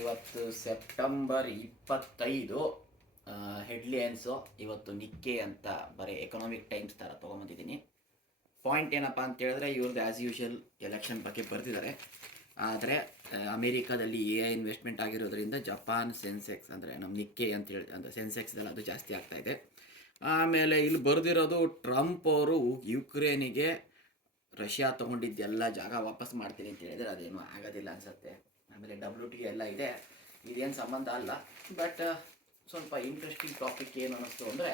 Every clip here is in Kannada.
ಇವತ್ತು ಸೆಪ್ಟೆಂಬರ್ 25. ಹೆಡ್ಲೈನ್ಸು ಇವತ್ತು ನಿಕ್ಕೆ ಅಂತ ಬರೀ ಎಕನಾಮಿಕ್ ಟೈಮ್ಸ್ ಥರ ತೊಗೊಂಬಂದಿದ್ದೀನಿ. ಪಾಯಿಂಟ್ ಏನಪ್ಪ ಅಂತ ಹೇಳಿದ್ರೆ ಇವ್ರದ್ದು ಆ್ಯಸ್ ಯೂಶುವಲ್ ಎಲೆಕ್ಷನ್ ಬಗ್ಗೆ ಬರ್ತಿದ್ದಾರೆ. ಆದರೆ ಅಮೇರಿಕಾದಲ್ಲಿ AI ಇನ್ವೆಸ್ಟ್ಮೆಂಟ್ ಆಗಿರೋದ್ರಿಂದ ಜಪಾನ್ ಸೆನ್ಸೆಕ್ಸ್ ಅಂದರೆ ನಮ್ಮ ನಿಕ್ಕೆ ಅಂತೇಳಿ ಅಂದರೆ ಸೆನ್ಸೆಕ್ಸ್ದಲ್ಲಿ ಅದು ಜಾಸ್ತಿ ಆಗ್ತಾಯಿದೆ. ಆಮೇಲೆ ಇಲ್ಲಿ ಬರೆದಿರೋದು ಟ್ರಂಪ್ ಅವರು ಯುಕ್ರೇನಿಗೆ ರಷ್ಯಾ ತೊಗೊಂಡಿದ್ದೆಲ್ಲ ಜಾಗ ವಾಪಸ್ ಮಾಡ್ತೀನಿ ಅಂತ ಹೇಳಿದರೆ ಅದೇನು ಆಗೋದಿಲ್ಲ ಅನಿಸುತ್ತೆ. ಆಮೇಲೆ WTO ಎಲ್ಲ ಇದೆ, ಇದೇನು ಸಂಬಂಧ ಅಲ್ಲ. ಬಟ್ ಸ್ವಲ್ಪ ಇಂಟ್ರೆಸ್ಟಿಂಗ್ ಟಾಪಿಕ್ ಏನು ಅನ್ನಿಸ್ತು ಅಂದರೆ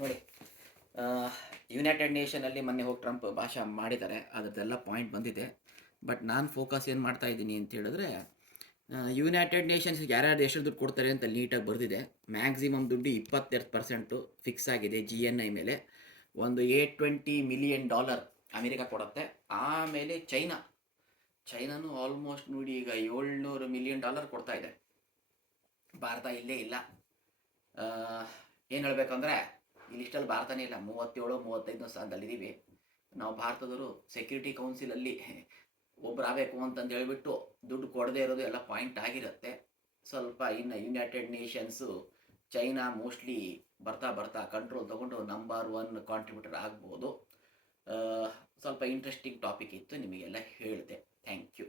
ನೋಡಿ, ಯುನೈಟೆಡ್ ನೇಷನಲ್ಲಿ ಮೊನ್ನೆ ಹೋಗಿ ಟ್ರಂಪ್ ಭಾಷಣ ಮಾಡಿದ್ದಾರೆ, ಅದರದ್ದೆಲ್ಲ ಪಾಯಿಂಟ್ ಬಂದಿದೆ. ಬಟ್ ನಾನು ಫೋಕಸ್ ಏನು ಮಾಡ್ತಾ ಇದ್ದೀನಿ ಅಂತ ಹೇಳಿದ್ರೆ, ಯುನೈಟೆಡ್ ನೇಷನ್ಸ್ಗೆ ಯಾರ್ಯಾರು ಎಷ್ಟು ದುಡ್ಡು ಕೊಡ್ತಾರೆ ಅಂತ ನೀಟಾಗಿ ಬರೆದಿದೆ. ಮ್ಯಾಕ್ಸಿಮಮ್ ದುಡ್ಡು 22% ಫಿಕ್ಸ್ ಆಗಿದೆ GNI ಮೇಲೆ. ಒಂದು $820 ಮಿಲಿಯನ್ ಅಮೆರಿಕ ಕೊಡುತ್ತೆ. ಆಮೇಲೆ ಚೈನಾನು ಆಲ್ಮೋಸ್ಟ್ ನೋಡಿ ಈಗ $700 ಮಿಲಿಯನ್ ಕೊಡ್ತಾ ಇದೆ. ಭಾರತ ಇಲ್ಲೇ ಇಲ್ಲ. ಏನು ಹೇಳಬೇಕಂದ್ರೆ ಈ ಲಿಸ್ಟಲ್ಲಿ ಭಾರತನೇ ಇಲ್ಲ. 37-35 ಸ್ಥಾನದಲ್ಲಿದ್ದೀವಿ ನಾವು. ಭಾರತದವರು ಸೆಕ್ಯೂರಿಟಿ ಕೌನ್ಸಿಲಲ್ಲಿ ಒಬ್ಬರಾಗಬೇಕು ಅಂತಂದು ಹೇಳಿಬಿಟ್ಟು ದುಡ್ಡು ಕೊಡದೇ ಇರೋದು ಎಲ್ಲ ಪಾಯಿಂಟ್ ಆಗಿರುತ್ತೆ. ಸ್ವಲ್ಪ ಇನ್ನು ಯುನೈಟೆಡ್ ನೇಷನ್ಸು ಚೈನಾ ಮೋಸ್ಟ್ಲಿ ಬರ್ತಾ ಕಂಟ್ರೋಲ್ ತೊಗೊಂಡು ನಂಬರ್ 1 ಕಾಂಟ್ರಿಬ್ಯೂಟರ್ ಆಗ್ಬೋದು. ಸ್ವಲ್ಪ ಇಂಟ್ರೆಸ್ಟಿಂಗ್ ಟಾಪಿಕ್ ಇತ್ತು, ನಿಮಗೆಲ್ಲ ಹೇಳಿದೆ. Thank you.